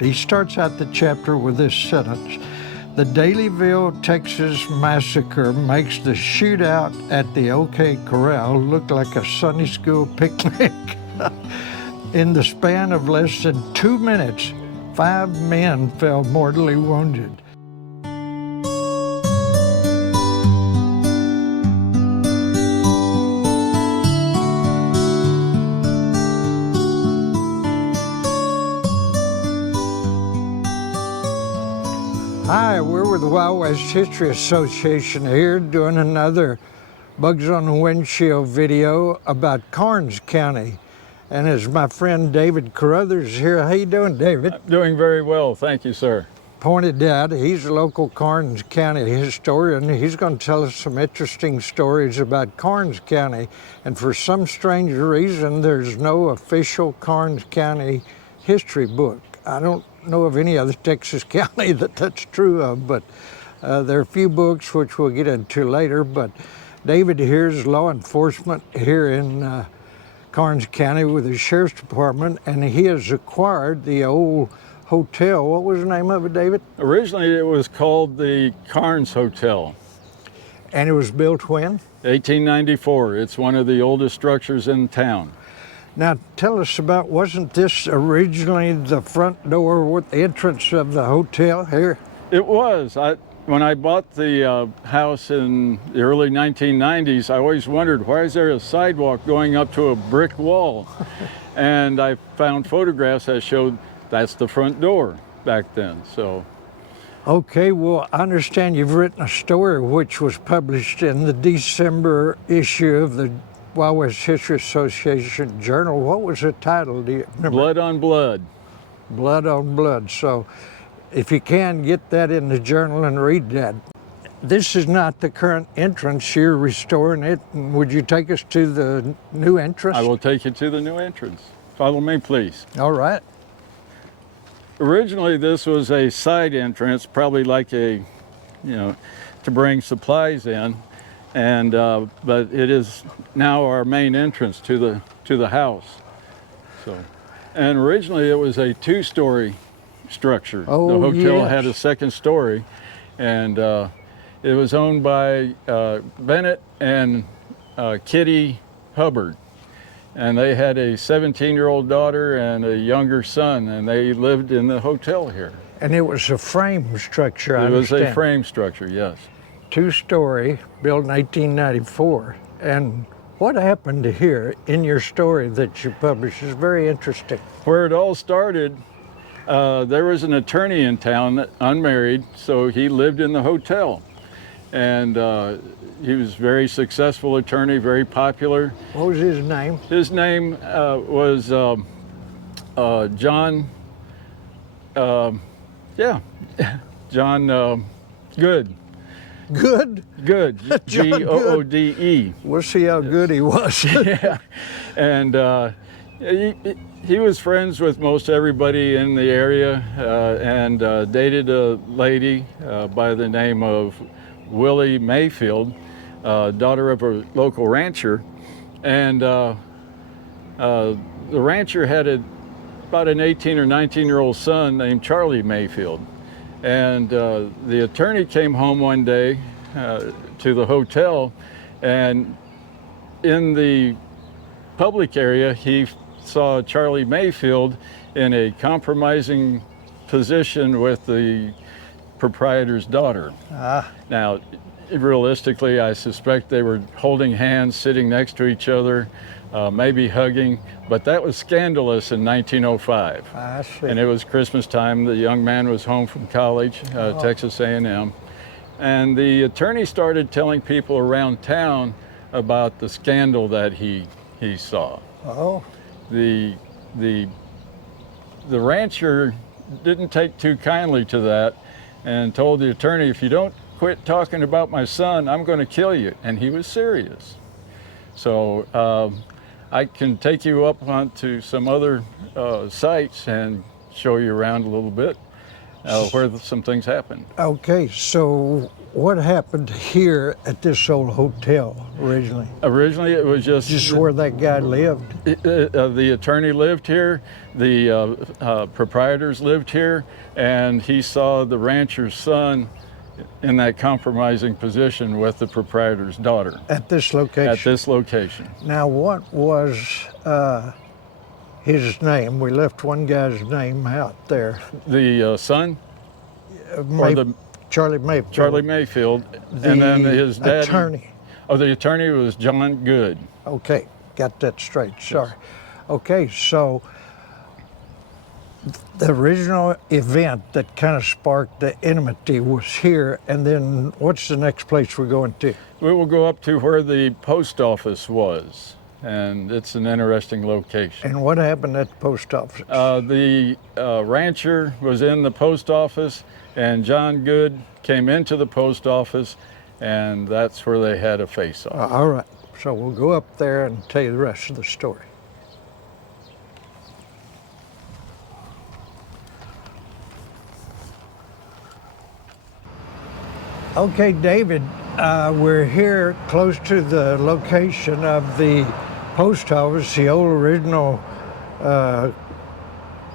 He starts out the chapter with this sentence: "The Dalyville, Texas massacre makes the shootout at the OK Corral look like a Sunday school picnic." In the span of less than 2 minutes, 5 men fell mortally wounded. Hi, we're with the Wild West History Association here doing another Bugs on the Windshield video about Carnage County. And as my friend David Carruthers here, how you doing, David? I'm doing very well, thank you, sir. Pointed out, he's a local Carnage County historian. He's going to tell us some interesting stories about Carnage County. And for some strange reason, there's no official Carnage County history book. I don't know of any other Texas county that's true of, but there are a few books which we'll get into later. But David here is law enforcement here in Carnage County with the Sheriff's Department, and he has acquired the old hotel. What was the name of it, David? Originally it was called the Carnes Hotel. And it was built when? 1894. It's one of the oldest structures in town. Now tell us about, wasn't this originally the front door with the entrance of the hotel here? It was. When I bought the house in the early 1990s, I always wondered, why is there a sidewalk going up to a brick wall? And I found photographs that showed that's the front door back then. So. Okay, well, I understand you've written a story which was published in the December issue of the Wild West History Association Journal. What was the title? Do you remember? Blood on Blood. Blood on Blood. So if you can, get that in the journal and read that. This is not the current entrance. You're restoring it. And would you take us to the new entrance? I will take you to the new entrance. Follow me, please. All right. Originally, this was a side entrance, probably like to bring supplies in. And but it is now our main entrance to the house. So, and originally it was a 2-story structure. Oh, the hotel yes. had a second story, and it was owned by Bennett and Kitty Hubbard, and they had a 17-year-old daughter and a younger son, and they lived in the hotel here. And it was a frame structure, I understand. It was a frame structure, yes. 2-story, built in 1894. And what happened here in your story that you published is very interesting. Where it all started, there was an attorney in town, unmarried, so he lived in the hotel. And he was a very successful attorney, very popular. What was his name? His name was John, John Good. Good? Good, G-O-O-D-E. We'll see how good he was. Yeah, and he was friends with most everybody in the area, and dated a lady by the name of Willie Mayfield, daughter of a local rancher. And the rancher had about an 18 or 19-year-old son named Charlie Mayfield. And the attorney came home one day to the hotel, and in the public area, he saw Charlie Mayfield in a compromising position with the proprietor's daughter. Now, realistically, I suspect they were holding hands, sitting next to each other, maybe hugging, but that was scandalous in 1905. I see. And it was Christmas time. The young man was home from college, Texas A&M. And the attorney started telling people around town about the scandal that he saw. Oh. The rancher didn't take too kindly to that and told the attorney, if you don't quit talking about my son, I'm going to kill you. And he was serious. So I can take you up onto some other sites and show you around a little bit. where some things happened. Okay, so what happened here at this old hotel originally? Originally, it was Just where that guy lived? the attorney lived here, the proprietors lived here, and he saw the rancher's son in that compromising position with the proprietor's daughter. At this location? At this location. Now, what was his name? We left one guy's name out there. The son? Or the Charlie Mayfield. Charlie Mayfield. And then his daddy. Attorney. Oh, the attorney was John Good. Okay, got that straight. Sorry. Okay, so the original event that kind of sparked the enmity was here, and then what's the next place we're going to? We will go up to where the post office was, and it's an interesting location. And what happened at the post office? The rancher was in the post office, and John Good came into the post office, and that's where they had a face-off. All right, so we'll go up there and tell you the rest of the story. Okay, David, we're here close to the location of the post office, the old original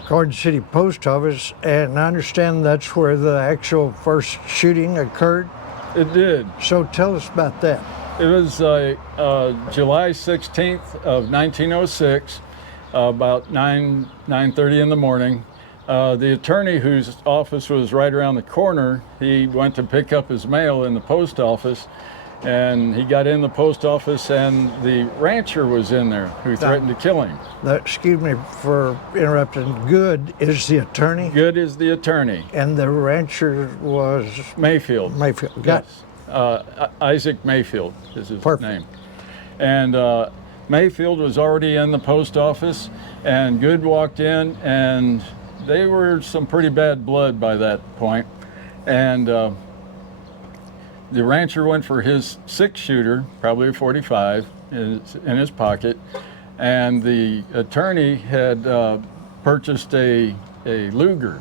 Carnage City post office, and I understand that's where the actual first shooting occurred. It did. So tell us about that. It was July 16th of 1906, about 9:30 in the morning. The attorney, whose office was right around the corner, he went to pick up his mail in the post office, and he got in the post office, and the rancher was in there who threatened to kill him. Excuse me for interrupting. Good is the attorney? Good is the attorney. And the rancher was? Mayfield. Mayfield. Got yes. Isaac Mayfield is his Perfect. name. And Mayfield was already in the post office, and Good walked in, and they were some pretty bad blood by that point. And the rancher went for his 6-shooter, probably a .45, in his pocket. And the attorney had purchased a Luger.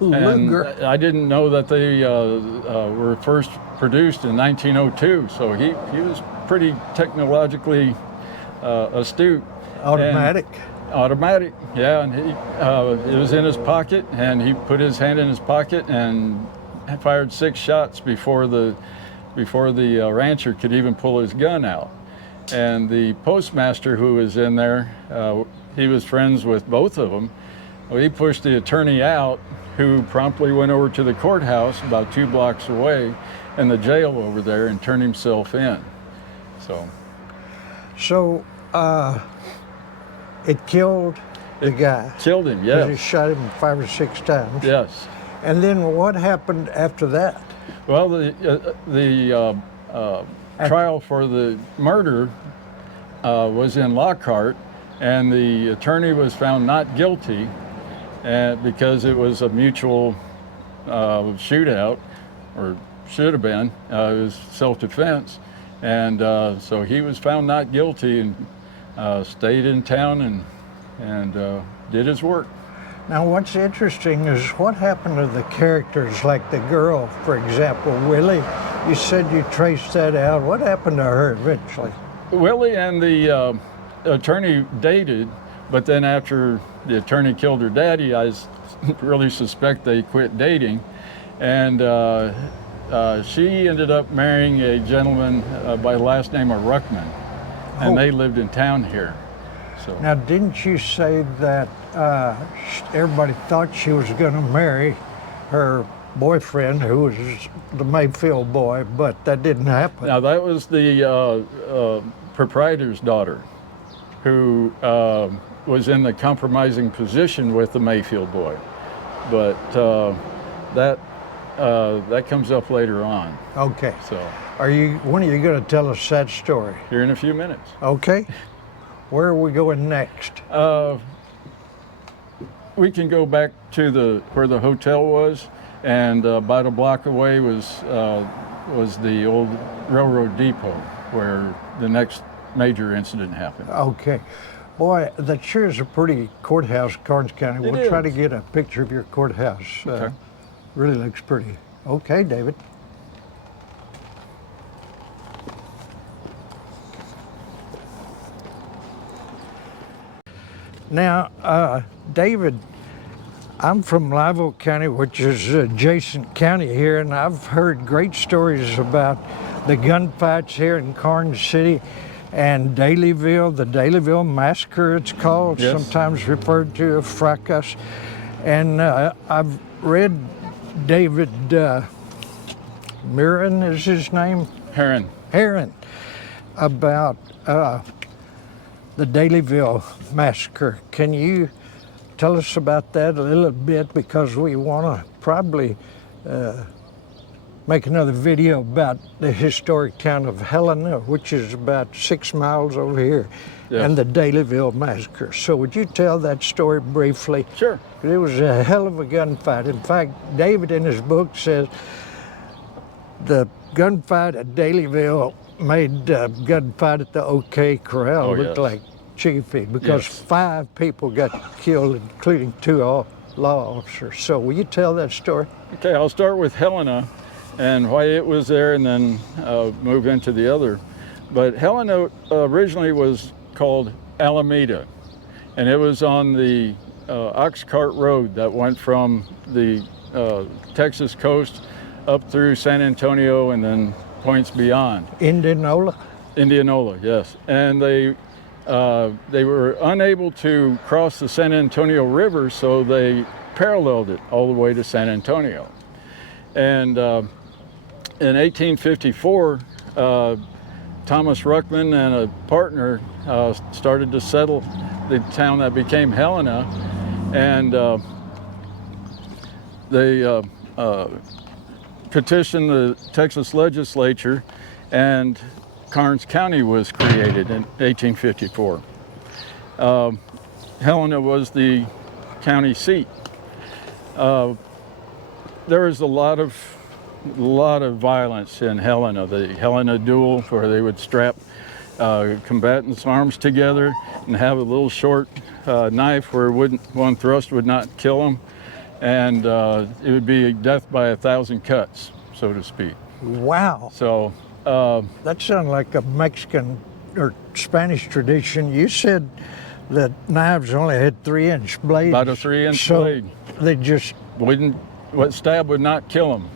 Luger. And I didn't know that they were first produced in 1902, so he was pretty technologically astute. Automatic. Automatic, yeah, and it was in his pocket, and he put his hand in his pocket and fired 6 shots before the rancher could even pull his gun out. And the postmaster who was in there, he was friends with both of them. Well, he pushed the attorney out, who promptly went over to the courthouse about 2 blocks away in the jail over there and turned himself in. So it killed the guy. Killed him, Because he yes. shot him 5 or 6 times. Yes. And then what happened after that? Well, the trial for the murder was in Lockhart, and the attorney was found not guilty because it was a mutual shootout, or should have been. It was self-defense, and so he was found not guilty and stayed in town and did his work. Now, what's interesting is what happened to the characters, like the girl, for example, Willie. You said you traced that out. What happened to her eventually? Willie and the attorney dated, but then after the attorney killed her daddy, I really suspect they quit dating. And she ended up marrying a gentleman by the last name of Ruckman, and they lived in town here. So. Now, didn't you say that everybody thought she was going to marry her boyfriend, who was the Mayfield boy, but that didn't happen? Now, that was the proprietor's daughter, who was in the compromising position with the Mayfield boy. But that comes up later on. Okay. So When are you going to tell us that story? here in a few minutes. Okay. Where are we going next? We can go back to where the hotel was, and about a block away was the old railroad depot where the next major incident happened. Okay. Boy, that sure is a pretty courthouse, Carnes County. It We'll try to is. get a picture of your courthouse. Okay. Really looks pretty. Okay, David. Now, David, I'm from Live Oak County, which is adjacent county here, and I've heard great stories about the gunfights here in Carnage City and Dalyville, the Dalyville Massacre it's called, Yes. sometimes referred to as fracas. And I've read David Mirren is his name? Heron, about the Dalyville Massacre. Can you tell us about that a little bit, because we want to probably make another video about the historic town of Helena, which is about 6 miles over here, Yes. and the Dalyville Massacre. So would you tell that story briefly? Sure. It was a hell of a gunfight. In fact, David in his book says the gunfight at Dalyville made gunfight at the OK Corral Oh, look yes. like chicken feed, because Yes. 5 people got killed, including 2 law officers. So will you tell that story? Okay, I'll start with Helena and why it was there, and then move into the other. But Helena originally was called Alameda, and it was on the ox cart road that went from the Texas coast up through San Antonio and then points beyond. Indianola? Indianola, yes. And they were unable to cross the San Antonio River, so they paralleled it all the way to San Antonio. And in 1854, Thomas Ruckman and a partner started to settle the town that became Helena, and they petitioned the Texas legislature, and Carnes County was created in 1854. Helena was the county seat. There was a lot of violence in Helena. The Helena duel, where they would strap combatants' arms together and have a little short knife where one thrust would not kill them, and it would be death by 1,000 cuts, so to speak. Wow. So That sounds like a Mexican or Spanish tradition. You said that knives only had 3-inch blades. about a 3-inch so blade. They just, What stab would not kill them.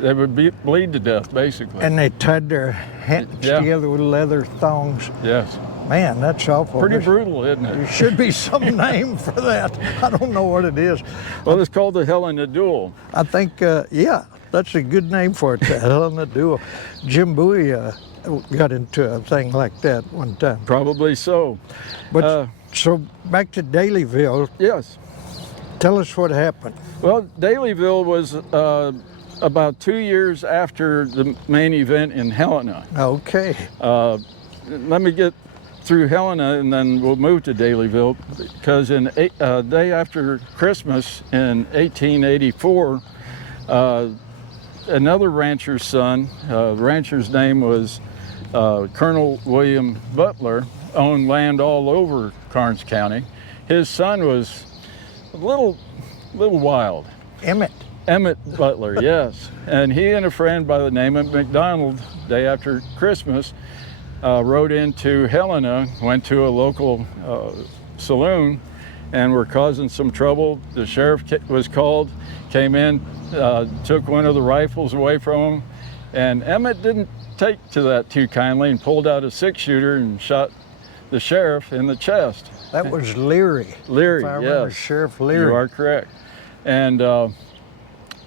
They would bleed to death, basically. and they tied their hands Yeah. together with leather thongs. Yes. Man, that's awful. Pretty There brutal, isn't it? should be some name for that. I don't know what it is. Well, it's called the Helena Duel. I think, yeah, that's a good name for it, the Helena Duel. Jim Bowie got into a thing like that one time. Probably so. But so back to Dalyville, Yes. tell us what happened. Well, Dalyville was about 2 years after the main event in Helena. Okay. Let me get through Helena and then we'll move to Dalyville, because in day after Christmas in 1884, another rancher's son, the rancher's name was Colonel William Butler, owned land all over Carnes County. His son was a little wild. Emmett Butler, yes. And he and a friend by the name of McDonald, day after Christmas, rode into Helena, went to a local saloon, and were causing some trouble. The sheriff was called, came in, took one of the rifles away from him, and Emmett didn't take to that too kindly and pulled out a 6-shooter and shot the sheriff in the chest. That was Leary. Leary, If I remember, yes. Sheriff Leary. You are correct. And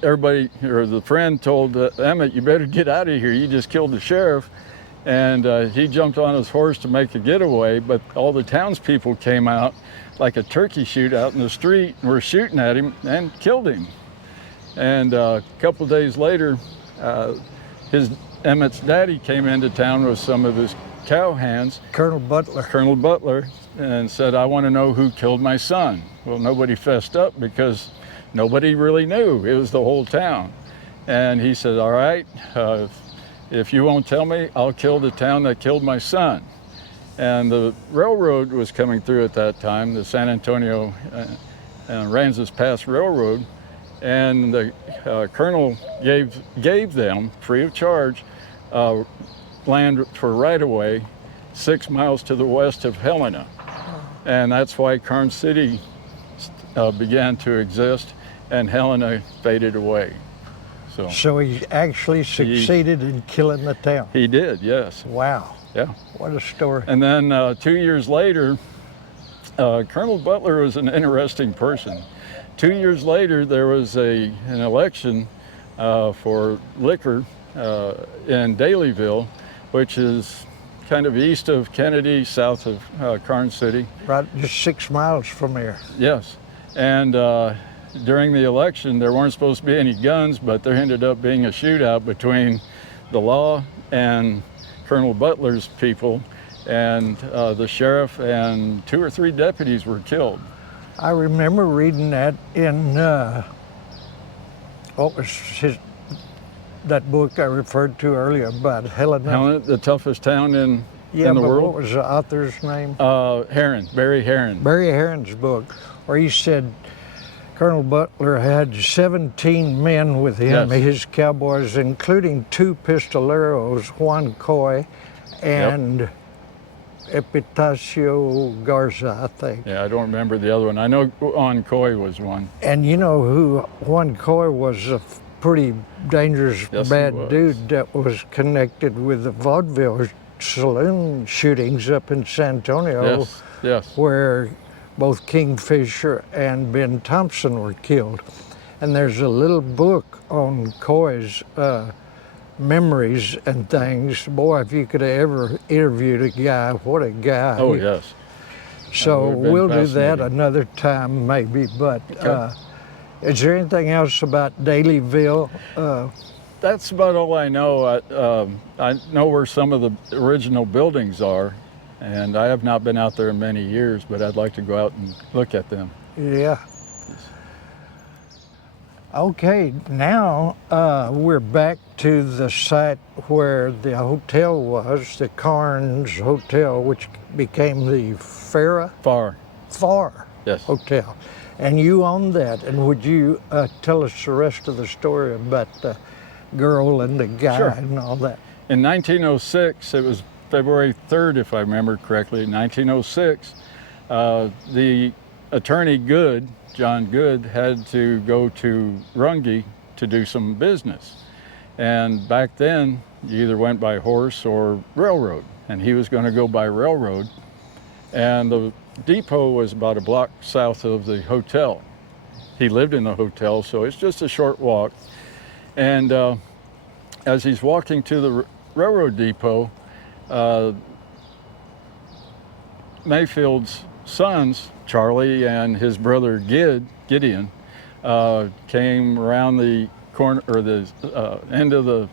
everybody, or the friend told Emmett, you better get out of here, you just killed the sheriff. And he jumped on his horse to make a getaway, but all the townspeople came out like a turkey shoot out in the street and were shooting at him and killed him. And a couple days later, Emmett's daddy came into town with some of his cowhands, Colonel Butler. and said, I want to know who killed my son. Well, nobody fessed up because nobody really knew. It was the whole town. And he said, all right, if you won't tell me, I'll kill the town that killed my son. And the railroad was coming through at that time, the San Antonio Aransas Pass Railroad, and the colonel gave them, free of charge, land for right-of-way 6 miles to the west of Helena. And that's why Carnage City began to exist, and Helena faded away. So he actually succeeded in killing the town. He did, yes. Wow. Yeah. What a story. And then 2 years later, Colonel Butler was an interesting person. 2 years later, there was an election for liquor in Dalyville, which is kind of east of Kennedy, south of Carnage City. Right, just 6 miles from here. Yes. And during the election, there weren't supposed to be any guns, but there ended up being a shootout between the law and Colonel Butler's people, and the sheriff and 2 or 3 deputies were killed. I remember reading that in, what was that book I referred to earlier about Helena? Helena, the toughest town in the but world. What was the author's name? Barry Heron. Barry Heron's book, where he said Colonel Butler had 17 men with him, Yes. his Cowboys, including 2 pistoleros, Juan Coy and Epitacio Garza, I think. Yeah, I don't remember the other one. I know Juan Coy was one. And you know who Juan Coy was? A pretty dangerous, Yes, he bad was. dude that was connected with the vaudeville saloon shootings up in San Antonio, Yes. where both Kingfisher and Ben Thompson were killed. And there's a little book on Coy's memories and things. Boy, if you could have ever interviewed a guy, what a guy. Oh, yes. So That would have been we'll do that fascinating. another time maybe, but Okay. is there anything else about Dalyville? That's about all I know. I know where some of the original buildings are, and I have not been out there in many years, but I'd like to go out and look at them. Yeah. Okay, now we're back to the site where the hotel was, the Carnes Hotel, which became the Farah Far. Yes. Hotel. And you own that. And would you tell us the rest of the story about the girl and the guy Sure. and all that? In 1906, it was February 3rd, if I remember correctly, 1906, the attorney Good, John Good, had to go to Runge to do some business. And back then, you either went by horse or railroad, and he was going to go by railroad. And the depot was about a block south of the hotel. He lived in the hotel, so it's just a short walk. And as he's walking to the railroad depot, Mayfield's sons, Charlie and his brother Gideon, came around the corner or the end of the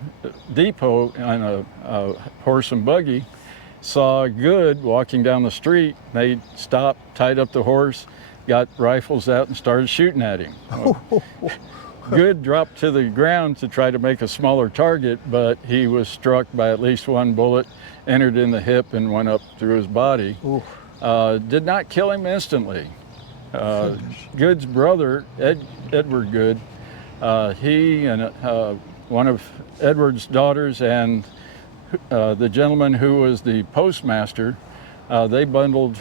depot on a horse and buggy, saw Good walking down the street. They stopped, tied up the horse, got rifles out and started shooting at him. Good dropped to the ground to try to make a smaller target, but he was struck by at least one bullet, entered in the hip and went up through his body. Did not kill him instantly. Good's brother, Edward Good, he and one of Edward's daughters and the gentleman who was the postmaster, they bundled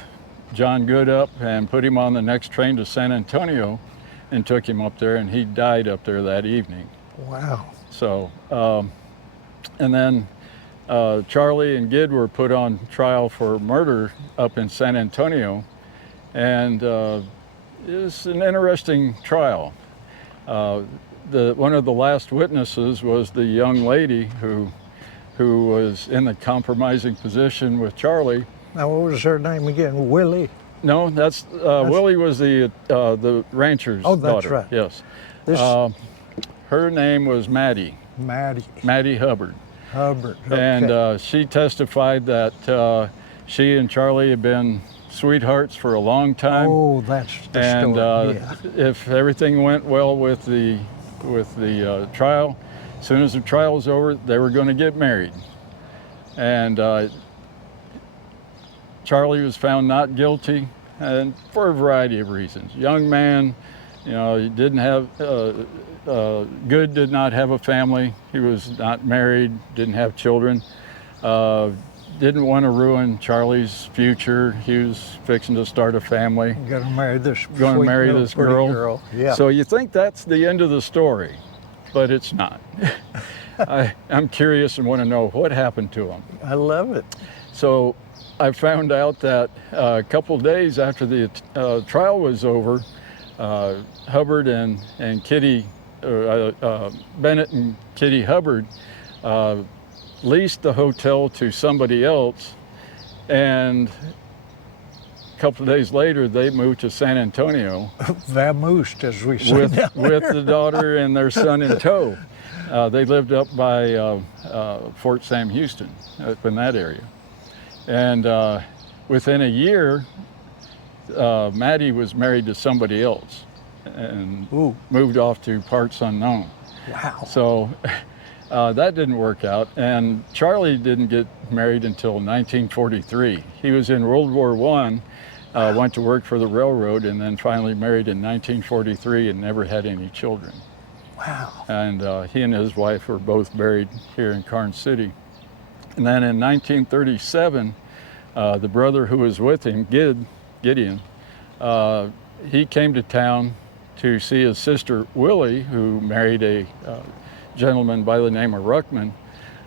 John Good up and put him on the next train to San Antonio and took him up there, and he died up there that evening. Wow. So, and then Charlie and Gid were put on trial for murder up in San Antonio, and it's an interesting trial. One of the last witnesses was the young lady who was in the compromising position with Charlie. Now, what was her name again? Willie? No, that's Willie was the rancher's Oh, that's daughter. right. Yes. This Her name was Maddie Maddie Hubbard. Hubbard. Okay. And she testified that she and Charlie had been sweethearts for a long time. oh, that's the And story. Yeah. if everything went well with the trial, as soon as the trial was over, they were going to get married. And Charlie was found not guilty, and for a variety of reasons. Young man, you know, he didn't have, Good did not have a family. He was not married, didn't have children. Didn't want to ruin Charlie's future. He was fixing to start a family. Going to marry this Going to sweet marry little this pretty girl. Yeah. So you think that's the end of the story, but it's not. I'm curious and want to know what happened to him. I love it. So I found out that a couple days after the trial was over, Hubbard and Kitty, Bennett and Kitty Hubbard leased the hotel to somebody else, and a couple of days later they moved to San Antonio. Vamoosed, as we say now. with the daughter and their son in tow. They lived up by Fort Sam Houston, up in that area. And within a year, Maddie was married to somebody else and moved off to parts unknown. Wow. So that didn't work out. And Charlie didn't get married until 1943. He was in World War I, went to work for the railroad, and then finally married in 1943 and never had any children. Wow. And he and his wife were both buried here in Carnage City. And then in 1937, the brother who was with him, Gideon, he came to town to see his sister Willie, who married a gentleman by the name of Ruckman.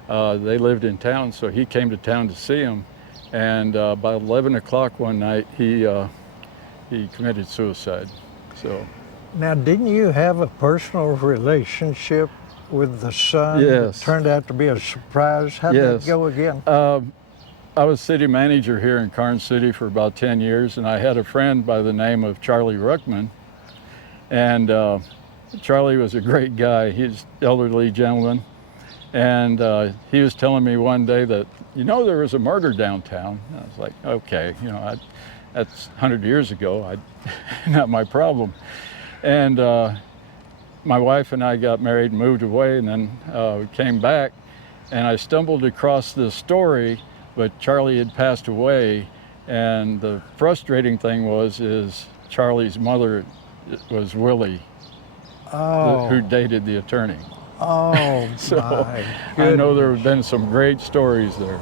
They lived in town, so he came to town to see him. And by 11 o'clock one night, he committed suicide. So. Now, didn't you have a personal relationship with the son? Yes. That turned out to be a surprise. How did Yes. it go again? I was city manager here in Carnage City for about 10 years, and I had a friend by the name of Charlie Ruckman. And Charlie was a great guy. He's an elderly gentleman. And he was telling me one day that, you know, there was a murder downtown. And I was like, okay, you know, that's 100 years ago. Not my problem. And my wife and I got married and moved away, and then we came back, and I stumbled across this story, but Charlie had passed away. And the frustrating thing is Charlie's mother was Willie, who dated the attorney. Oh, So my I know there goodness. have been some great stories there.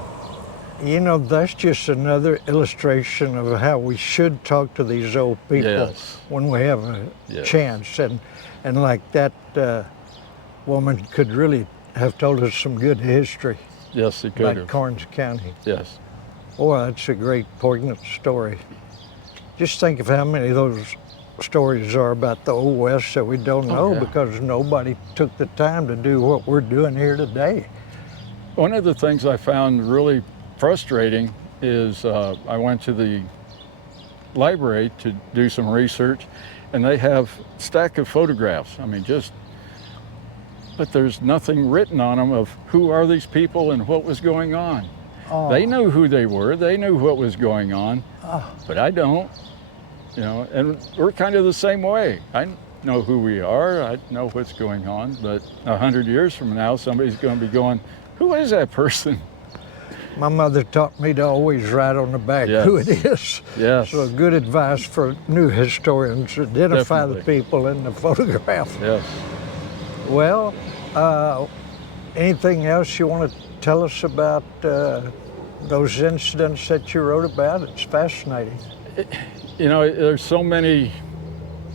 You know, that's just another illustration of how we should talk to these old people Yes. when we have a Yes. chance. And like that woman could really have told us some good history Yes, it could about have. Carnage County. Yes. Boy, that's a great, poignant story. Just think of how many of those stories are about the Old West that we don't know yeah. because nobody took the time to do what we're doing here today. One of the things I found really frustrating is I went to the library to do some research, and they have a stack of photographs. I mean, but there's nothing written on them of who are these people and what was going on. Oh. They knew who they were, they knew what was going on, but I don't. You know, and we're kind of the same way. I know who we are, I know what's going on, but 100 years from now, somebody's going to be going, who is that person? My mother taught me to always write on the back Yes. who it is. Yes. So good advice for new historians, identify the Definitely. people in the photograph. Yes. Well, anything else you want to tell us about those incidents that you wrote about? It's fascinating. You know, there's so many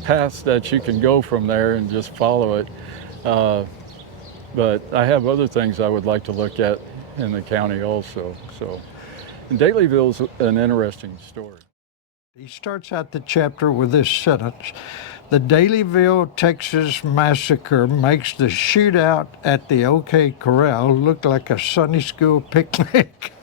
paths that you can go from there and just follow it. But I have other things I would like to look at in the county also. So, and Dalyville's an interesting story. He starts out the chapter with this sentence: "The Dalyville, Texas massacre makes the shootout at the OK Corral look like a Sunday school picnic."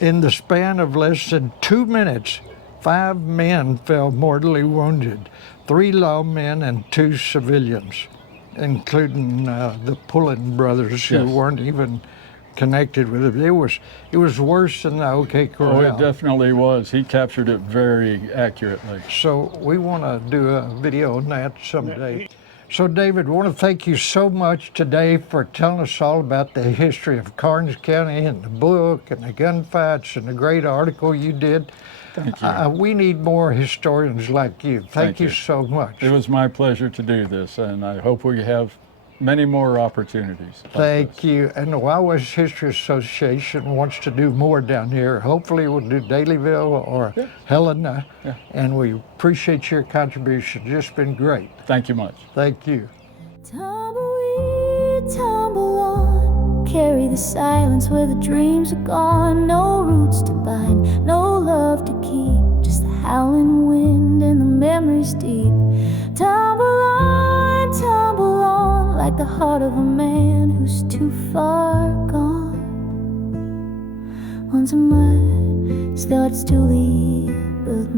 In the span of less than 2 minutes, 5 men fell mortally wounded, 3 lawmen and 2 civilians, including the Pullen brothers, who Yes. weren't even connected with it. It was worse than the OK Corral. Oh, it definitely was. He captured it very accurately. So we want to do a video on that someday. So, David, I want to thank you so much today for telling us all about the history of Carnage County and the book and the gunfights and the great article you did. Thank you. We need more historians like you. Thank you so much. It was my pleasure to do this, and I hope we have many more opportunities. Thank you. And the Wild West History Association wants to do more down here. Hopefully we'll do Dalyville or Helena. Yeah. And we appreciate your contribution. It's just been great. Thank you much. Thank you. Tumble we tumble on, carry the silence where the dreams are gone. No roots to bind, no love to keep, just the howling wind and the memories deep. Tumble on, like the heart of a man who's too far gone. Once a mud starts to leave, but